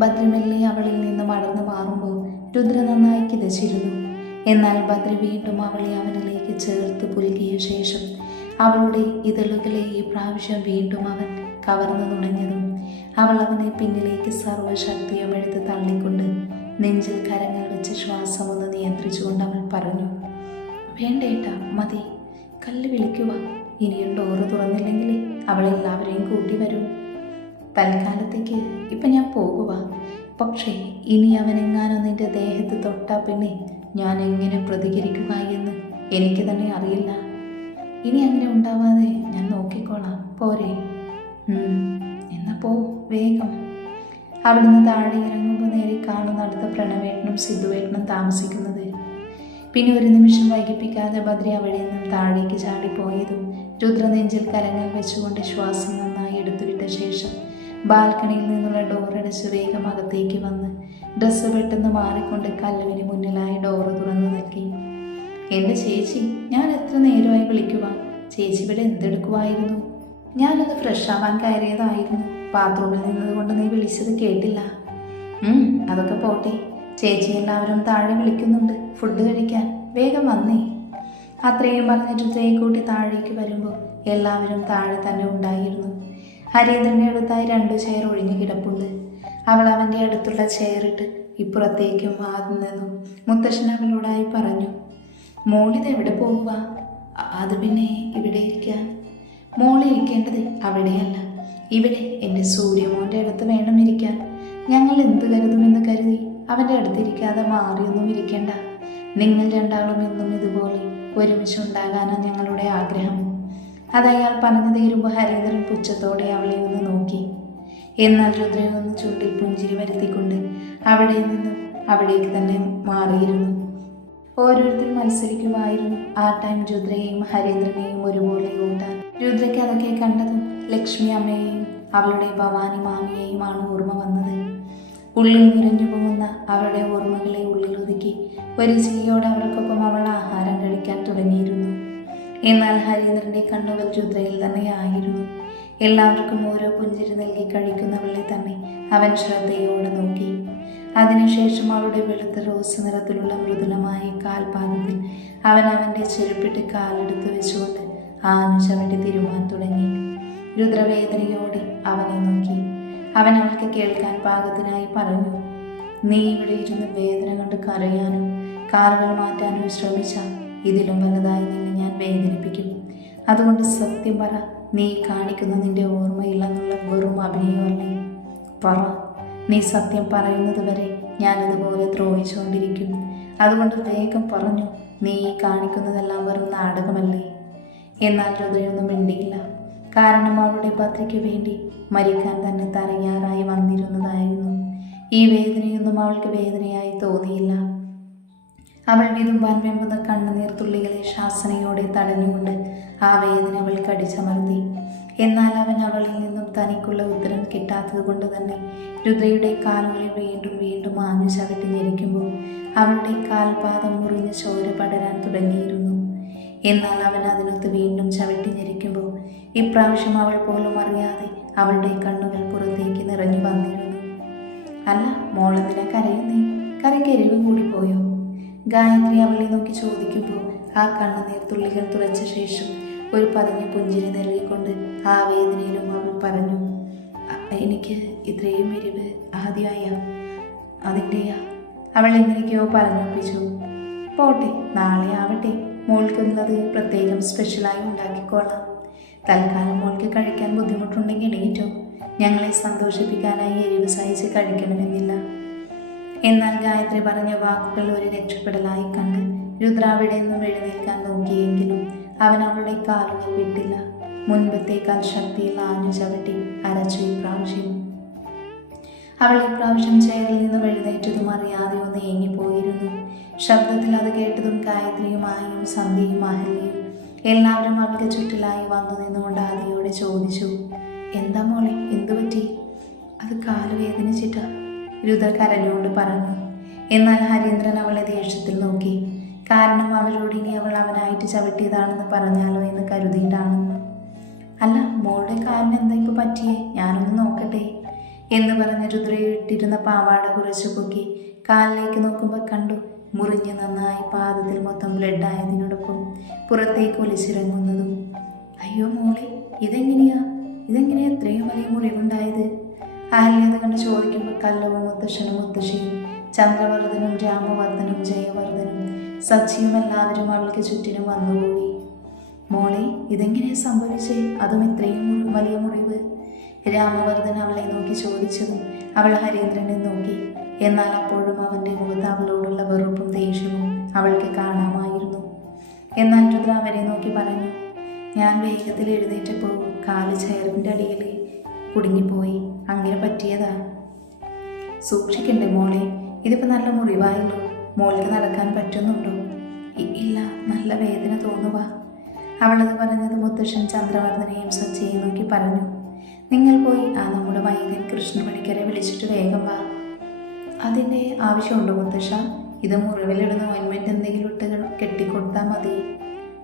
ഭദ്രമെല്ലെ അവളിൽ നിന്ന് വളർന്നു മാറുമ്പോൾ രുദ്ര നന്നായി കിതച്ചിരുന്നു. എന്നാൽ ഭദ്ര വീണ്ടും അവളെ അവനിലേക്ക് ചേർത്ത് പുലുകിയ ശേഷം അവളുടെ ഇതളുകളെ ഈ പ്രാവശ്യം വീണ്ടും അവൻ കവർന്നു തുടങ്ങിയതും അവൾ അവനെ പിന്നിലേക്ക് സർവശക്തിയും എടുത്ത് തള്ളിക്കൊണ്ട് നെഞ്ചിൽ കരങ്ങൾ വെച്ച് ശ്വാസം ഒന്ന് നിയന്ത്രിച്ചുകൊണ്ട് അവൾ പറഞ്ഞു വേണ്ടേട്ട മതി. കല്ല് വിളിക്കുക. ഇനിയും ഡോറ് തുറന്നില്ലെങ്കിൽ അവൾ എല്ലാവരെയും കൂട്ടി വരും. തൽക്കാലത്തേക്ക് ഇപ്പം ഞാൻ പോകുക പക്ഷേ ഇനി അവനെങ്ങാനും നിന്റെ ദേഹത്ത് തൊട്ടാ പിന്നെ ഞാൻ എങ്ങനെ പ്രതികരിക്കുക എന്ന് എനിക്ക് തന്നെ അറിയില്ല. ഇനി അങ്ങനെ ഉണ്ടാവാതെ ഞാൻ നോക്കിക്കോളാം. പോരെ. എന്നാ പോ വേഗം. അവിടുന്ന് താഴെ ഇറങ്ങുമ്പോൾ നേരെ കാണുന്ന അടുത്ത പ്രണവേട്ടനും സിദ്ധുവേട്ടനും താമസിക്കുന്നത്. പിന്നെ ഒരു നിമിഷം വൈകിപ്പിക്കാതെ ബദ്രി അവിടെ നിന്നും താഴേക്ക് ചാടിപ്പോയതും രുദ്രനെഞ്ചിൽ കരങ്ങൾ വെച്ചുകൊണ്ട് ശ്വാസം നന്നായി എടുത്തുവിട്ട ശേഷം ബാൽക്കണിയിൽ നിന്നുള്ള ഡോറടിച്ച് വേഗം അകത്തേക്ക് വന്ന് ഡ്രസ്സ് പെട്ടെന്ന് മാറിക്കൊണ്ട് കല്ലുവിന് മുന്നിലായി ഡോറ് തുറന്നു നൽകി. എന്റെ ചേച്ചി ഞാൻ എത്ര നേരമായി വിളിക്കുക? ചേച്ചി ഇവിടെ എന്തെടുക്കുമായിരുന്നു ഞാനത് ഫ്രഷ് ആവാൻ കയറിയതായിരുന്നു. ബാത്റൂമിൽ നിന്നതുകൊണ്ട് നീ വിളിച്ചത് കേട്ടില്ല. അതൊക്കെ പോട്ടെ. ചേച്ചി എല്ലാവരും താഴെ വിളിക്കുന്നുണ്ട്. ഫുഡ് കഴിക്കാൻ. വേഗം വന്നേ. അത്രയും പറഞ്ഞിട്ട് തേക്കൂട്ടി കൂട്ടി താഴേക്ക് വരുമ്പോൾ എല്ലാവരും താഴെ തന്നെ ഉണ്ടായിരുന്നു. ഹരീന്ദ്രന്റെ അടുത്തായി രണ്ട് ചെയർ ഒഴിഞ്ഞു കിടപ്പുണ്ട്. അവൾ അവന്റെ അടുത്തുള്ള ചെയറിട്ട് ഇപ്പുറത്തേക്കും ആദ്യം നിന്നു. മുത്തശ്ശൻ അവളോടായി പറഞ്ഞു മോളിത് എവിടെ പോവുക "അ- അത് പിന്നെ ഇവിടെ ഇരിക്കുക മോളി ഇരിക്കേണ്ടത് അവിടെയല്ല. ഇവിടെ എന്റെ സൂര്യമോന്റെ അടുത്ത് വേണം ഇരിക്കാൻ. ഞങ്ങൾ എന്ത് കരുതുമെന്ന് കരുതി അവന്റെ അടുത്തിരിക്കാതെ മാറിയൊന്നും ഇരിക്കേണ്ട. നിങ്ങൾ രണ്ടാളും എന്നും ഇതുപോലെ ഒരുമിച്ച് ഉണ്ടാകാനാണ് ഞങ്ങളുടെ ആഗ്രഹം. അത് അയാൾ പറഞ്ഞു തീരുമ്പോൾ ഹരീന്ദ്രൻ പുച്ഛത്തോടെ അവളെ ഒന്ന് നോക്കി. എന്നാൽ രുദ്രൻ ഒന്ന് ചുണ്ടിൽ പുഞ്ചിരി വരുത്തിക്കൊണ്ട് അവിടെ നിന്നും അവിടേക്ക് തന്നെ മാറിയിരുന്നു. ഓരോരുത്തർ മത്സരിക്കുമായിരുന്നു. ആ ടൈം രുദ്രയെയും ഹരീന്ദ്രനെയും ഒരുപോലെ കൂട്ടാൻ രുദ്രയ്ക്ക് അതൊക്കെ കണ്ടതും ലക്ഷ്മി അമ്മയെയും അവളുടെ ഭവാനി മാമിയെയുമാണ് ഓർമ്മ വന്നത്. ഉള്ളിൽ നിറഞ്ഞു പോകുന്ന അവളുടെ ഓർമ്മകളെ ഉള്ളിൽ ഒതുക്കി ഒരു ചിരിയോടെ അവൾക്കൊപ്പം അവൾ ആഹാരം കഴിക്കാൻ തുടങ്ങിയിരുന്നു. എന്നാൽ ഹരീന്ദ്രന്റെ കണ്ണുകൾ രുദ്രയിൽ തന്നെയായിരുന്നു എല്ലാവർക്കും ഓരോ പുഞ്ചിരി നൽകി കഴിക്കുന്നവളെ തന്നെ അവൻ ശ്രദ്ധയോടെ നോക്കി. അതിനുശേഷം അവളുടെ വെളുത്ത റോസ് നിറത്തിലുള്ള മൃദുലമായ കാൽപാദത്തിൽ അവൻ അവന്റെ ചെരുപ്പിട്ട് കാലെടുത്ത് വെച്ചുകൊണ്ട് ആഞ്ഞു അവന്റെ തിരുമാൻ തുടങ്ങി. രുദ്രവേദനയോടെ അവനെ നോക്കി. അവൻ അവൾക്ക് കേൾക്കാൻ പാകത്തിനായി പറഞ്ഞു നീ ഇവിടെ ഇരുന്ന് വേദന കൊണ്ട് കരയാനും? കാറുകൾ മാറ്റാനും ശ്രമിച്ചാൽ ഇതിലും വലുതായി നിന്നെ ഞാൻ വേദനിപ്പിക്കും അതുകൊണ്ട് സത്യം പറ നീ കാണിക്കുന്ന നിന്റെ ഓർമ്മയില്ലെന്നുള്ള വെറും അഭിനയമല്ല പറ നീ സത്യം പറയുന്നത് വരെ ഞാനതുപോലെ ദ്രോഹിച്ചുകൊണ്ടിരിക്കും. അതുകൊണ്ട് വേഗം പറഞ്ഞു നീ കാണിക്കുന്നതെല്ലാം വെറും നാടകമല്ലേ? എന്നാൽ ഹൃദയൊന്നും മിണ്ടിയില്ല. കാരണം അവളുടെ ഭദ്രയ്ക്ക് വേണ്ടി മരിക്കാൻ തന്നെ തറയാറായി വന്നിരുന്നതായിരുന്നു. ഈ വേദനയൊന്നും അവൾക്ക് വേദനയായി തോന്നിയില്ല. അവൾ വിതുമ്പാൻ വെമ്പുന്ന കണ്ണുനീർ തുള്ളികളെ ശാസനയോടെ തടഞ്ഞുകൊണ്ട് ആ വേദന അവൾ കടിച്ചമർത്തി. എന്നാൽ അവൻ അവളിൽ നിന്നും തനിക്കുള്ള ഉത്തരം കിട്ടാത്തത് കൊണ്ട് തന്നെ രുദ്രയുടെ കാലുകളിൽ വീണ്ടും വീണ്ടും ആഞ്ഞു ചവിട്ടി ഞെരിക്കുമ്പോൾ അവളുടെ കാൽപാദം മുറിഞ്ഞ് ചോര പടരാൻ തുടങ്ങിയിരുന്നു. എന്നാൽ അവൻ അതിനൊത്ത് വീണ്ടും ചവിട്ടി ഞെരിക്കുമ്പോൾ ഇപ്രാവശ്യം അവൾ പോലും അറിയാതെ അവളുടെ കണ്ണുകൾ പുറത്തേക്ക് നിറഞ്ഞു വന്നിരുന്നു. അല്ല മോളത്തിനെ കരയുന്നേ? കരയ്ക്ക് കൂടി കൂടിപ്പോയോ ഗായത്രി അവളെ നോക്കി ചോദിക്കുമ്പോൾ ആ കണ്ണുനീർ തുള്ളികൾ തുളച്ച ശേഷം ഒരു പതിഞ്ഞ പുഞ്ചിരി നൽകിക്കൊണ്ട് ആ വേദനയിലും അവൾ പറഞ്ഞു എനിക്ക് ഇത്രയും എരിവ് ആദ്യമായ അതിന്റെയാ. അവൾ എങ്ങനെയൊക്കെയോ പറഞ്ഞൊപ്പിച്ചു പോട്ടെ നാളെ ആവട്ടെ. മോൾക്കുള്ളത് പ്രത്യേകം സ്പെഷ്യലായി ഉണ്ടാക്കിക്കോളാം. തൽക്കാലം മോൾക്ക് കഴിക്കാൻ ബുദ്ധിമുട്ടുണ്ടെങ്കിൽ എണീറ്റോ. ഞങ്ങളെ സന്തോഷിപ്പിക്കാനായി എരിവ് സഹിച്ച് കഴിക്കണമെന്നില്ല. എന്നാൽ ഗായത്രി പറഞ്ഞ വാക്കുകൾ ഒരു രക്ഷപ്പെടലായി കണ്ട് രുദ്ര അവിടെ നിന്നും എഴുന്നേൽക്കാൻ നോക്കിയെങ്കിലും അവൻ അവളുടെ കാലുകൾ വിട്ടില്ല. മുൻപത്തേക്കാൾ ശക്തിയിൽ ആഞ്ഞു ചവിട്ടി അരച്ചു ഇപ്രാവശ്യം. അവൾ ഇപ്രാവശ്യം ചെയറിൽ നിന്നും എഴുന്നേറ്റതും അറിയാതെ ഒന്ന് ഏങ്ങിപ്പോയിരുന്നു. ശബ്ദത്തിൽ അത് കേട്ടതും ഗായത്രിയും ആയും സന്ധ്യയും അഹല്യയും എല്ലാവരും അവൾക്ക് ചുറ്റിലായി വന്നു നിന്നുകൊണ്ട് ആദിയോട് ചോദിച്ചു എന്താ മോളെ എന്തു പറ്റി അത് കാൽ വേദനിച്ചിട്ടാ കരഞ്ഞുകൊണ്ട് പറഞ്ഞു എന്നാൽ ഹരീന്ദ്രൻ അവളെ ദേഷ്യത്തിൽ നോക്കി. കാരണം അവരോട് ഇനി അവൾ അവനായിട്ട് ചവിട്ടിയതാണെന്ന് പറഞ്ഞാലോ എന്ന് കരുതിയിട്ടാണ്. അല്ല മോളുടെ കാലിന് എന്താ ഇപ്പോൾ പറ്റിയേ? ഞാനൊന്ന് നോക്കട്ടെ. എന്ന് പറഞ്ഞ് രുദ്രയെ ഇട്ടിരുന്ന പാവാട കുറച്ച് പൊക്കി കാലിലേക്ക് നോക്കുമ്പോൾ കണ്ടു മുറിഞ്ഞ് നന്നായി പാദത്തിൽ മൊത്തം ബ്ലഡായതിനോടൊപ്പം പുറത്തേക്ക് ഒലിച്ചിറങ്ങുന്നതും. അയ്യോ മോളെ ഇതെങ്ങനെയാ? ഇതെങ്ങനെയാ എത്രയും വലിയ മുറിവുണ്ടായത്? അഹല്യത കണ്ട് ചോദിക്കുമ്പോൾ കല്ലവും മുത്തശ്ശനും മുത്തശ്ശിയും ചന്ദ്രവർദ്ധനും രാമവർദ്ധനും ജയവർദ്ധനും സച്ചിയും എല്ലാവരും അവൾക്ക് ചുറ്റിനും വന്നുകൂടി മോളെ ഇതെങ്ങനെയാ സംഭവിച്ചേ? അതും ഇത്രയും വലിയ മുറിവ്. രാമവർദ്ധൻ അവളെ നോക്കി ചോദിച്ചതും അവൾ ഹരീന്ദ്രനെ നോക്കി. എന്നാൽ അപ്പോഴും അവന്റെ മുഖത്ത് അവളോടുള്ള വെറുപ്പും ദേഷ്യവും അവൾക്ക് കാണാമായിരുന്നു. എന്നാൽ രുദ്ര അവരെ നോക്കി പറഞ്ഞു ഞാൻ വേഗത്തിൽ എഴുന്നേറ്റപ്പോൾ കാൽ ചെയറിന്റെ അടിയിൽ കുടുങ്ങിപ്പോയി. പറ്റിയതാ. സൂക്ഷിക്കണ്ടേ മോളെ ഇതിപ്പോൾ നല്ല മുറിവായല്ലോ. മോൾക്ക് നടക്കാൻ പറ്റുന്നുണ്ടോ? ഇല്ല നല്ല വേദന തോന്നുക അവളത് പറഞ്ഞത് മുത്തശ്ശൻ ചന്ദ്രവർദ്ധനെയും സച്ചയെയും നോക്കി പറഞ്ഞു. നിങ്ങൾ പോയി ആ നമ്മുടെ വൈദ്യൻ കൃഷ്ണ പണിക്കരെ വിളിച്ചിട്ട് വേഗം വാ. അതിന്റെ ആവശ്യമുണ്ടോ മുത്തശ്ശ? ഇത് മുറിവിലിടുന്ന ഓയിൻമെന്റ് എന്തെങ്കിലും ഇട്ട് കെട്ടിക്കൊടുത്താൽ മതി.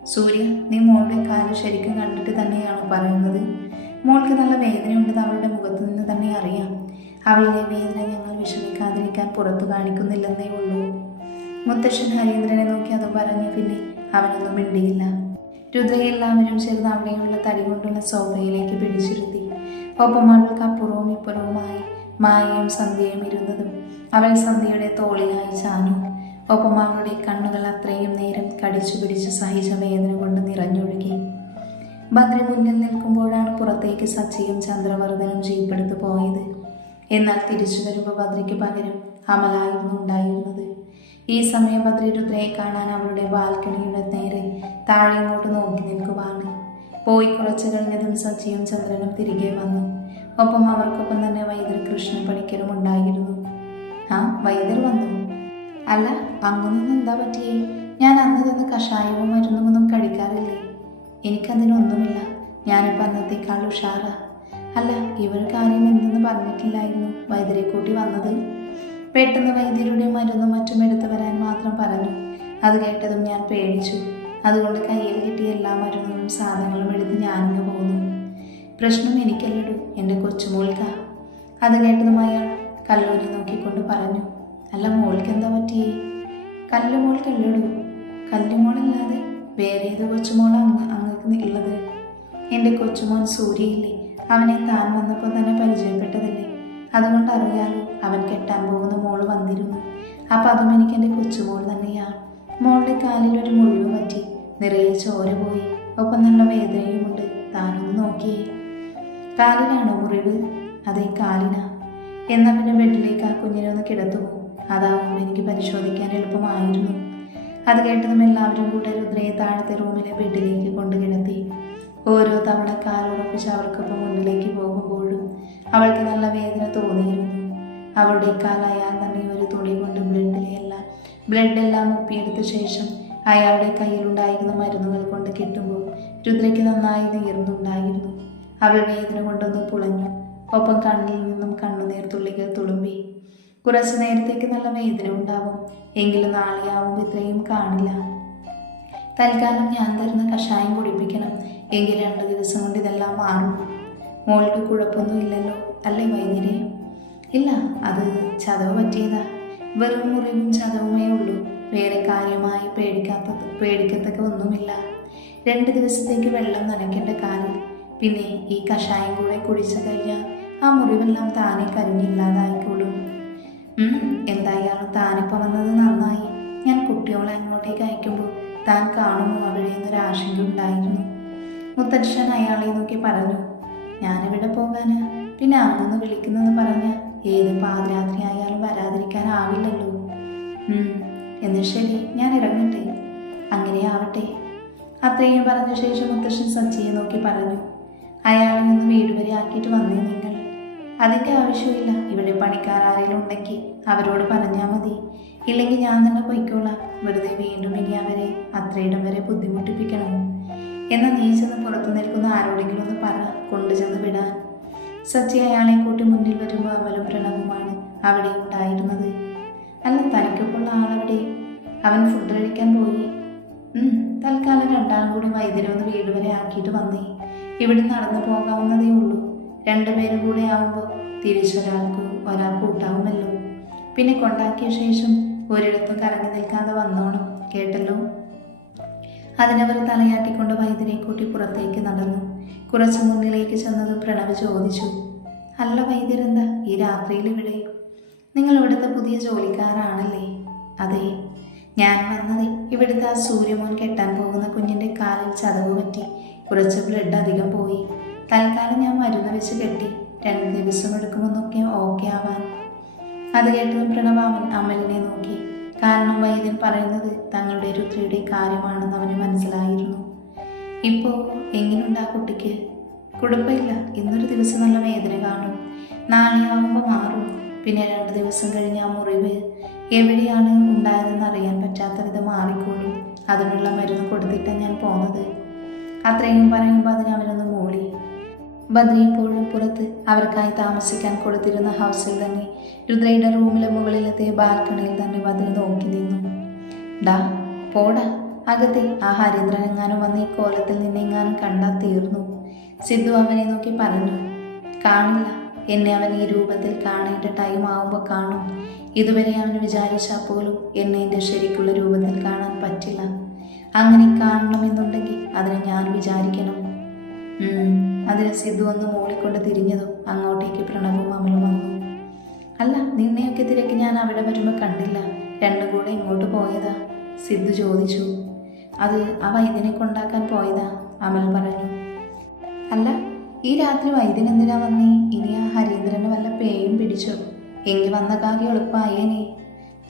സൂര്യ നീ മോളുടെ കാൽ ശരിക്കും കണ്ടിട്ട് തന്നെയാണോ പറയുന്നത്? മോൾക്ക് നല്ല വേദനയുണ്ടെന്ന് അവളുടെ മുഖത്തു നിന്ന് തന്നെ അറിയാം. അവളുടെ വേദന ഞങ്ങൾ വിഷമിക്കാതിരിക്കാൻ പുറത്തു കാണിക്കുന്നില്ലെന്നേ ഉള്ളൂ. മുത്തശ്ശൻ ഹരീന്ദ്രനെ നോക്കി അത് പറഞ്ഞു പിന്നെ അവനൊന്നും മിണ്ടിയില്ല. രുദ്രയെല്ലാവരും ചേർന്ന് അവിടെയുള്ള തടി കൊണ്ടുള്ള സോഫയിലേക്ക് പിടിച്ചിരുത്തി. ഒപ്പം അവൾക്ക് അപ്പുറവും ഇപ്പുറവുമായി മായയും സന്ധ്യയും ഇരുന്നതും അവൾ സന്ധ്യയുടെ തോളിലായി ചാഞ്ഞു. ഒപ്പം അവളുടെ കണ്ണുകൾ അത്രയും നേരം കടിച്ചു പിടിച്ച് സഹിച്ച വേദന കൊണ്ട് നിറഞ്ഞൊഴുകി. ഭദ്ര മുന്നിൽ നിൽക്കുമ്പോഴാണ് പുറത്തേക്ക് സച്ചിയും ചന്ദ്രവർദ്ധനും ജീപ്പെടുത്ത് പോയത്. എന്നാൽ തിരിച്ചു വരുമ്പോൾ ഭദ്രയ്ക്ക് പകരം അമലായിരുന്നു ഉണ്ടായിരുന്നത്. ഈ സമയം ബദ്രി രുദ്രയെ കാണാൻ അവളുടെ ബാൽക്കണിയുടെ നേരെ താഴെ ഇങ്ങോട്ട് നോക്കി നിൽക്കുവാണ്. പോയി കുറച്ചു കഴിഞ്ഞതും സച്ചിയും ചന്ദ്രനും തിരികെ വന്നു. ഒപ്പം അവർക്കൊപ്പം തന്നെ വൈദ്യർ കൃഷ്ണൻ പണിക്കരും ഉണ്ടായിരുന്നു. ആ വൈദ്യർ വന്നു. അല്ല അങ്ങനൊന്നും എന്താ പറ്റിയേ? ഞാൻ അന്ന് തന്നെ കഷായവും മരുന്നുമൊന്നും കഴിക്കാറില്ലേ? എനിക്കതിനൊന്നുമില്ല. ഞാനിപ്പോൾ അന്നത്തേക്കാൾ ഉഷാറാ. അല്ല ഇവർ കാര്യം എന്തെന്ന് പറഞ്ഞിട്ടില്ലായിരുന്നു. വൈദ്യരെ കൂട്ടി വന്നത്. പെട്ടെന്ന് വൈദ്യരുടെ മരുന്നും മറ്റും എടുത്തു വരാൻ മാത്രം പറഞ്ഞു. അത് കേട്ടതും ഞാൻ പേടിച്ചു. അതുകൊണ്ട് കയ്യിൽ കിട്ടിയ എല്ലാ മരുന്നുകളും സാധനങ്ങളും എടുത്ത് ഞാനിങ്ങ് പോന്നു. പ്രശ്നം എനിക്കല്ലടൂ എന്റെ കൊച്ചുമോൾക്ക. അത് കേട്ടതും അയാൾ കല്ലൂരി നോക്കിക്കൊണ്ട് പറഞ്ഞു. അല്ല മോൾക്ക് എന്താ പറ്റിയേ? കല്ലുമോൾക്കല്ലടൂ. കല്ലുമോളല്ലാതെ വേറെ ഏത് കൊച്ചുമോൾ ഉള്ളത് എന്റെ കൊച്ചുമോൻ സൂര്യയില്ലേ? അവനെ താൻ വന്നപ്പോൾ തന്നെ പരിചയപ്പെട്ടതല്ലേ? അതുകൊണ്ട് അറിയാലോ അവൻ കെട്ടാൻ പോകുന്ന മോൾ വന്നിരുന്നു. അപ്പം അതും എനിക്ക് എന്റെ കൊച്ചുമോൾ തന്നെയാണ് മോളുടെ കാലിൽ ഒരു മുറിവ് പറ്റി. നിറയെ ചോര പോയി. ഒപ്പം നല്ല വേദനയുമുണ്ട്. താനൊന്ന് നോക്കിയേ. കാലിനാണോ മുറിവ്? അതെ കാലിനാ. എന്നാൽ പിന്നെ ബെഡിലേക്ക് ആ കുഞ്ഞിനെ ഒന്ന് കിടത്തുമോ? അതാവുമ്പോൾ എനിക്ക് പരിശോധിക്കാൻ എളുപ്പമായിരുന്നു. അത് കേട്ടതും എല്ലാവരും കൂടെ രുദ്രയെ താഴത്തെ റൂമിലെ ബെഡിലേക്ക് കൊണ്ടു കിടത്തി ഓരോ തവണ കാലുറപ്പിച്ച് അവർക്കൊപ്പം മുന്നിലേക്ക് പോകുമ്പോഴും അവൾക്ക് നല്ല വേദന തോന്നിയിരുന്നു. അവളുടെ അയാൾ തന്നെ ഒരു തുണി കൊണ്ട് ബ്ലഡിലെല്ലാം ബ്ലഡെല്ലാം ഒപ്പിയെടുത്ത ശേഷം അയാളുടെ കയ്യിലുണ്ടായിരുന്ന മരുന്നുകൾ കൊണ്ട് കിട്ടുമ്പോൾ രുദ്രയ്ക്ക് നന്നായി നീർന്നുണ്ടായിരുന്നു. അവൾ വേദന കൊണ്ടൊന്ന് പുളഞ്ഞു. ഒപ്പം കണ്ണിൽ നിന്നും കണ്ണുനീർ തുള്ളികൾ തുളുമ്പി. കുറച്ചു നേരത്തേക്ക് നല്ല വേദന ഉണ്ടാവും. എങ്കിലും നാളെയാവും ഇത്രയും കാണില്ല. തൽക്കാലം ഞാൻ തരുന്ന കഷായം കുടിപ്പിക്കണം. എങ്കിൽ രണ്ട് ദിവസം കൊണ്ട് ഇതെല്ലാം മാറും. മോൾക്ക് കുഴപ്പമൊന്നും ഇല്ലല്ലോ അല്ലേ വൈദ്യരെ? ഇല്ല അത് ചതവ് പറ്റിയതാ. വെറും മുറിവും ചതവുമേ ഉള്ളൂ. വേറെ കാര്യമായി പേടിക്കാത്ത പേടിക്കത്തക്ക ഒന്നുമില്ല. രണ്ട് ദിവസത്തേക്ക് വെള്ളം നനയ്ക്കേണ്ട കാലിൽ പിന്നെ ഈ കഷായം കൂടെ കുടിച്ചു കഴിഞ്ഞാൽ ആ മുറിവെല്ലാം താനെ കരിഞ്ഞില്ലാതായിക്കോളും. എന്തായാലും താനിപ്പോൾ വന്നത് നന്നായി. ഞാൻ കുട്ടിയോളെ അങ്ങോട്ടേക്ക് അയക്കുമ്പോൾ താൻ കാണുമോ അവിടെ എന്നൊരു ആശങ്ക ഉണ്ടായിരുന്നു. മുത്തച്ഛൻ അയാളെ നോക്കി പറഞ്ഞു ഞാനിവിടെ പോകാന്. പിന്നെ അന്നൊന്ന് വിളിക്കുന്നെന്ന് പറഞ്ഞ ഏത് പാതിരാത്രി ആയാലും വരാതിരിക്കാനാവില്ലല്ലോ ഉം, ശരി ഞാൻ ഇറങ്ങട്ടെ. അങ്ങനെ ആവട്ടെ. അത്രയും പറഞ്ഞ ശേഷം മുത്തശ്ശൻ സച്ചിയെ നോക്കി പറഞ്ഞു അയാളെ നിന്ന് വീട് വരെ ആക്കിയിട്ട് വന്നേ നിങ്ങൾ അതിന്റെ ആവശ്യമില്ല. ഇവിടെ പണിക്കാർ ആരെങ്കിലും ഉണ്ടെങ്കിൽ അവരോട് പറഞ്ഞാൽ മതി. ഇല്ലെങ്കിൽ ഞാൻ തന്നെ പൊയ്ക്കോളാം. വെറുതെ വീണ്ടും ഇനി അവരെ അത്രയിടം വരെ ബുദ്ധിമുട്ടിപ്പിക്കണം. എന്നാൽ നീ ചെന്ന് പുറത്തു നിൽക്കുന്ന ആരോടെങ്കിലും ഒന്ന് പറ. കൊണ്ടുചെന്ന് വിടാൻ. സച്ചി അയാളെ കൂട്ടി മുന്നിൽ വരുമ്പോൾ അവലും പ്രണവുമാണ് അവിടെ ഉണ്ടായിരുന്നത്. അല്ല തനിക്കൊപ്പുള്ള ആളവിടെ അവൻ ഫുഡ് കഴിക്കാൻ പോയി. തൽക്കാലം രണ്ടാളും കൂടി വൈദ്യരെ ഒന്ന് വീട് വരെ ആക്കിയിട്ട് വന്നേ. ഇവിടെ നടന്നു പോകാവുന്നതേ ഉള്ളൂ. രണ്ടുപേരും കൂടെ ആവുമ്പോൾ തിരിച്ചൊരാൾക്ക് ഒരാൾ കൂട്ടാവുമല്ലോ പിന്നെ കൊണ്ടാക്കിയ ശേഷം ഒരിടത്തും കറങ്ങി നിൽക്കാതെ വന്നോണം കേട്ടല്ലോ? അതിനവർ തലയാട്ടിക്കൊണ്ട് വൈദ്യനെ കൂട്ടി പുറത്തേക്ക് നടന്നു. കുറച്ചു മുന്നിലേക്ക് ചെന്നതും പ്രണവ് ചോദിച്ചു അല്ല വൈദ്യരെന്താ ഈ രാത്രിയിൽ ഇവിടെ? നിങ്ങൾ ഇവിടുത്തെ പുതിയ ജോലിക്കാരാണല്ലേ? അതെ ഞാൻ വന്നത് ഇവിടുത്തെ ആ സൂര്യമോൻ കെട്ടാൻ പോകുന്ന കുഞ്ഞിന്റെ കാലിൽ ചതവ് പറ്റി കുറച്ച് ബ്ലഡ് അധികം പോയി. തൽക്കാലം ഞാൻ മരുന്ന് വെച്ച് കെട്ടി. രണ്ട് ദിവസം എടുക്കുമെന്നൊക്കെ ഓക്കെ ആവാൻ. അത് കേട്ടതും പ്രണവ് അവൻ അമലിനെ നോക്കി. കാരണം വൈദ്യൻ പറയുന്നത് തങ്ങളുടെ രുദ്രയുടെ കാര്യമാണെന്ന് അവന് മനസ്സിലായിരുന്നു. ഇപ്പോൾ എങ്ങനെയുണ്ട് ആ കുട്ടിക്ക്? കുഴപ്പമില്ല. ഇന്നൊരു ദിവസം നല്ല വേദന കാണും. നാളെയാവുമ്പോൾ മാറും. പിന്നെ രണ്ട് ദിവസം കഴിഞ്ഞ് ആ മുറിവ് എവിടെയാണ് ഉണ്ടായതെന്ന് അറിയാൻ പറ്റാത്ത വിധം മാറിക്കോളും. അതിനുള്ള മരുന്ന് കൊടുത്തിട്ടാണ് ഞാൻ പോന്നത്. അത്രയും പറയുമ്പോൾ അതിന് അവനൊന്ന് മൂളി. ബദ്രി ഇപ്പോഴും പുറത്ത് അവർക്കായി താമസിക്കാൻ കൊടുത്തിരുന്ന ഹൗസിൽ തന്നെ രുദ്രയുടെ റൂമിലെ മുകളിലത്തെ ബാൽക്കണിയിൽ തന്നെ ബദ്രി നോക്കി നിന്നു. ഡാ പോടാ. അകത്തെ ആ ഹരീന്ദ്രൻ എങ്ങാനും വന്ന് ഈ കോലത്തിൽ നിന്നെങ്ങാനും കണ്ടാൽ തീർന്നു. സിദ്ധു അവനെ നോക്കി പറഞ്ഞു കാണില്ല. എന്നെ അവൻ ഈ രൂപത്തിൽ കാണേണ്ട ടൈം ആവുമ്പോൾ കാണും. ഇതുവരെ അവൻ വിചാരിച്ചാൽ പോലും എന്നെ എന്റെ ശരിക്കുള്ള രൂപത്തിൽ കാണാൻ പറ്റില്ല. അങ്ങനെ കാണണമെന്നുണ്ടെങ്കിൽ അതിനെ ഞാൻ വിചാരിക്കണം. അതിന് സിദ്ധു ഒന്ന് മൂളിക്കൊണ്ട് തിരിഞ്ഞതും അങ്ങോട്ടേക്ക് പ്രണവും അമലും വന്നു. അല്ല നിന്നെയൊക്കെ തിരക്ക് ഞാൻ അവിടെ വരുമ്പോൾ കണ്ടില്ല. രണ്ടും കൂടെ ഇങ്ങോട്ട് പോയതാ. സിദ്ധു ചോദിച്ചു. അത് ആ വൈദ്യനെ കൊണ്ടാക്കാൻ പോയതാ അമൽ പറഞ്ഞു. അല്ല ഈ രാത്രി വൈദ്യൻ എന്തിനാ വന്നേ? ഇനി ആ ഹരീന്ദ്രന് വല്ല പേയും പിടിച്ചോ? എങ്കിൽ വന്ന കാകി എളുപ്പമായേനെ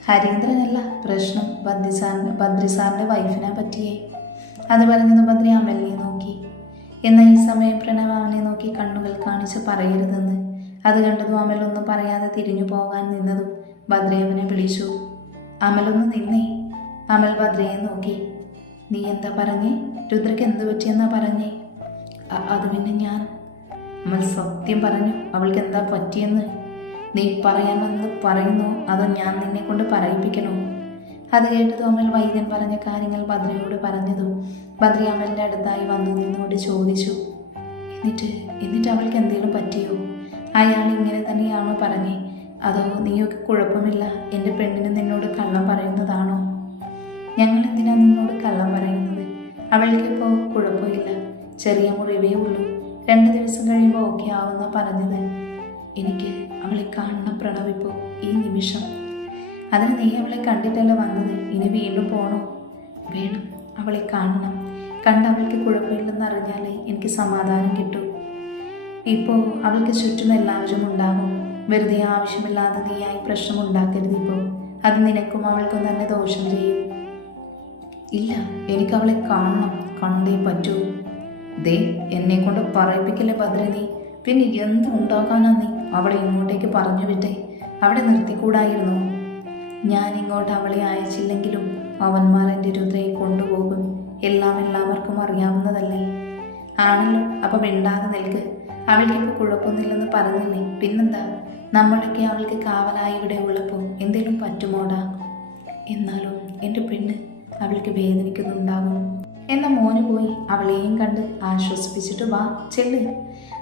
ഹരീന്ദ്രനല്ല പ്രശ്നം. ബദ്രിസാറിന് ബദ്രിസാറിന്റെ വൈഫിനെ പറ്റിയേ. അത് പറഞ്ഞത് ബദ്രി അമലിനെ എന്നാൽ ഈ സമയം പ്രണവ് അവനെ നോക്കി കണ്ണുകൾ കാണിച്ച് പറയരുതെന്ന്. അത് കണ്ടതും അമലൊന്നും പറയാതെ തിരിഞ്ഞു പോകാൻ നിന്നതും ഭദ്രയവനെ വിളിച്ചു. അമലൊന്ന് നിന്നേ. അമൽ ഭദ്രയെ നോക്കി. നീ എന്താ പറഞ്ഞേ? രുദ്രയ്ക്ക് എന്ത് പറ്റിയെന്നാ പറഞ്ഞേ? അത് പിന്നെ ഞാൻ. അമൽ സത്യം പറഞ്ഞു. അവൾക്ക് എന്താ പറ്റിയെന്ന്? നീ പറയാൻ പറയുന്നു പറയുന്നോ. അതോ ഞാൻ നിന്നെ കൊണ്ട് പറയിപ്പിക്കണോ? അത് കേട്ടതും അമൽ വൈദ്യൻ പറഞ്ഞ കാര്യങ്ങൾ ഭദ്രയോട് പറഞ്ഞതും ഭദ്രി അമലിന്റെ അടുത്തായി വന്നു നിന്നോട് ചോദിച്ചു എന്നിട്ട് എന്നിട്ട് അവൾക്ക് എന്തെങ്കിലും പറ്റിയോ? അയാൾ ഇങ്ങനെ തന്നെയാണോ പറഞ്ഞേ? അതോ നീയൊക്കെ കുഴപ്പമില്ല? എന്റെ പെണ്ണിന് നിന്നോട് കള്ളം പറയുന്നതാണോ? ഞങ്ങൾ എന്തിനാ നിന്നോട് കള്ളം പറയുന്നത്? അവൾക്കിപ്പോൾ കുഴപ്പമില്ല. ചെറിയ മുറിവേ ഉള്ളൂ. രണ്ട് ദിവസം കഴിയുമ്പോൾ ഓക്കെ ആവുന്ന പറഞ്ഞത്. എനിക്ക് അവളെ കാണണം പ്രണവിപ്പോൾ ഈ നിമിഷം. അതിന് നീ അവളെ കണ്ടിട്ടല്ല വന്നത്? ഇനി വീണ്ടും പോണോ? വേണം അവളെ കാണണം. കണ്ട അവൾക്ക് കുഴപ്പമില്ലെന്ന് അറിഞ്ഞാലേ എനിക്ക് സമാധാനം കിട്ടും. ഇപ്പോൾ അവൾക്ക് ചുറ്റും എല്ലാവരും ഉണ്ടാകും. വെറുതെ ആവശ്യമില്ലാതെ നീയായി പ്രശ്നം ഉണ്ടാക്കരുത് ഇപ്പോൾ അത് നിനക്കും അവൾക്കും തന്നെ ദോഷം ചെയ്യും. ഇല്ല എനിക്ക് അവളെ കാണണം. കണ്ടേ പറ്റൂ. ദേ എന്നെ കൊണ്ട് പറയിപ്പിക്കല്ലേ ഭദ്ര നീ. പിന്നെ എന്ത് ഉണ്ടാക്കാനാ നീ? അവളെ ഇങ്ങോട്ടേക്ക് പറഞ്ഞു വിട്ടേ. അവിടെ നിർത്തിക്കൂടായിരുന്നു. ഞാൻ ഇങ്ങോട്ട് അവളെ അയച്ചില്ലെങ്കിലും അവന്മാർ എന്റെ രുദ്രയെ കൊണ്ടുപോകും. എല്ലാം എല്ലാവർക്കും അറിയാവുന്നതല്ലേ? ആണല്ലോ അപ്പം മിണ്ടാതെ നിൽക്ക്. അവൾക്കിപ്പോൾ കുഴപ്പമൊന്നുമില്ലെന്ന് പറഞ്ഞില്ലേ? പിന്നെന്താ? നമ്മളൊക്കെ അവൾക്ക് കാവലായി ഇവിടെ ഉള്ളപ്പോൾ എന്തേലും പറ്റുമോടാ? എന്നാലും എന്റെ പെണ്ണ് അവൾക്ക് വേദനിക്കുന്നുണ്ടാകും. എന്ന മോന് പോയി അവളെയും കണ്ട് ആശ്വസിപ്പിച്ചിട്ട് വാ ചെല്ല്.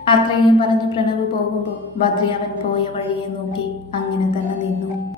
അത്രയും പറഞ്ഞ് പ്രണവ് പോകുമ്പോൾ ബദ്രി അവൻ പോയ വഴിയെ നോക്കി അങ്ങനെ തന്നെ നിന്നു.